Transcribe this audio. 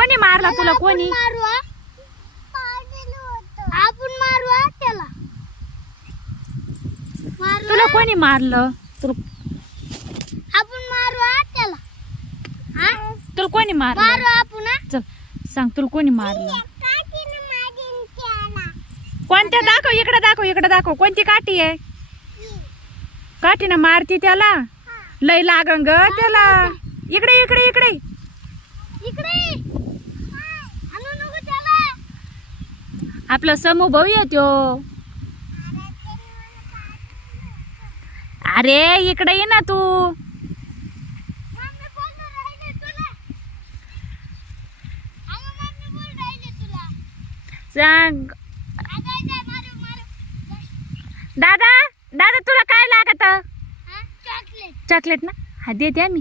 कोणी मारला तुला? कोणी? आपण मारू त्याला. तुला कोणी मारलं? आपण मारू त्याला. तुला कोणी मारलं? मारू आपण. चल सांग, तुला कोणी मारलं? कोणत्या? दाखव इकडे, दाखव इकडे, दाखव. कोणती काठी आहे? काठीनं मारती त्याला? लय लागन ग त्याला. इकडे इकडे इकडे इकडे आणू नको त्याला. आपला समूह भाऊ येतो. अरे इकडे ये ना तू. सांग दादा, दादा तुला काय लागत? चॉकलेट. चॉकलेट ना? हा देते आम्ही.